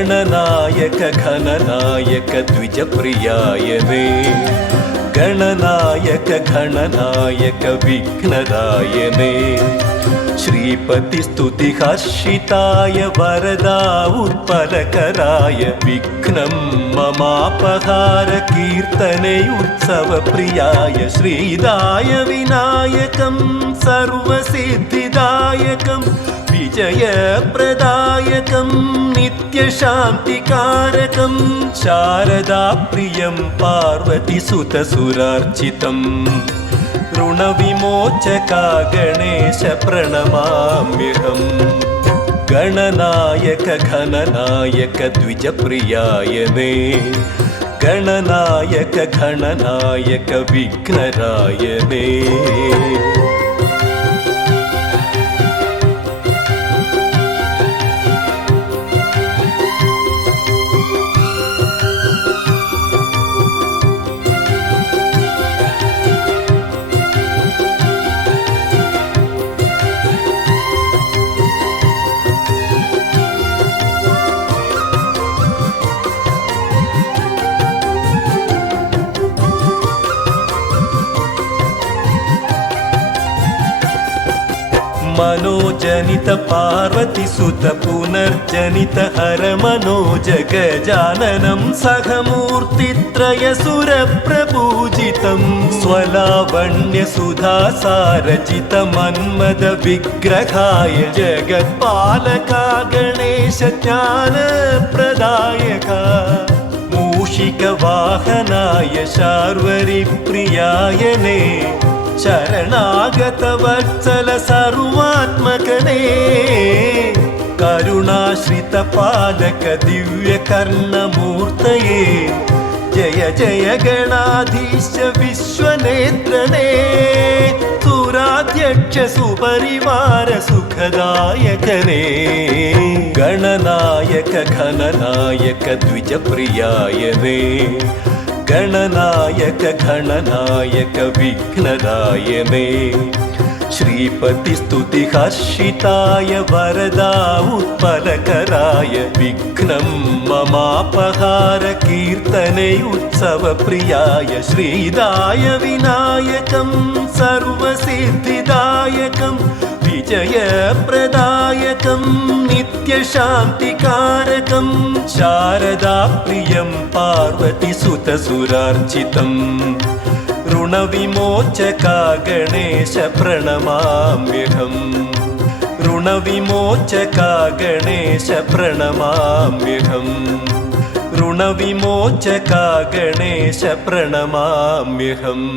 गणनायक घननायक द्विजप्रियायने गणनायक घननायक विघ्नदायने श्रीपति स्तुतिहर्षिताय वरदा उत्पलकराय विघ्नं ममापहार कीर्तने उत्सवप्रियाय श्रीदाय विनायकं सर्वसिद्धिदायकं विजयप्रदायकं नित्यशान्तिकारकं शारदाप्रियं पार्वतीसुतसुरार्चितम् ऋणविमोचका गणेश प्रणमाम्यहम् गणनायक घननायक द्विजप्रियायने गणनायक घननायक विघ्नरायने मनोजनित पार्वतीसुत पुनर्जनित हर मनोज गजाननं सखमूर्तित्रयसुरप्रपूजितं स्वलावण्यसुधासारचित मन्मद विग्रहाय जगत्पालका गणेश ज्ञानप्रदायका मूषिकवाहनाय शार्वरिप्रियायने शरणागतवत्सल सर्वात्मकने करुणाश्रितपालक दिव्यकर्णमूर्तये जय जय गणाधीश विश्वनेत्रने सुराध्यक्ष सुपरिवार सुखदायकने गणनायक घननायक द्विजप्रियायने गणनायक घननायक विघ्नदायने श्रीपति स्तुतिहर्षिताय वरदा उत्पलकराय विघ्नं ममापहार कीर्तने उत्सवप्रियाय श्रीदाय विनायकं सर्वसिद्धिदायकं विजयप्रदायकं नित्यशान्तिकारकं शारदाप्रियं पार्वतीसुतसुरार्चितम् ऋणविमोचका गणेश प्रणमाम्यहम् ऋणविमोचका गणेश प्रणमाम्यहम् ऋणविमोचका गणेश प्रणमाम्यहम्।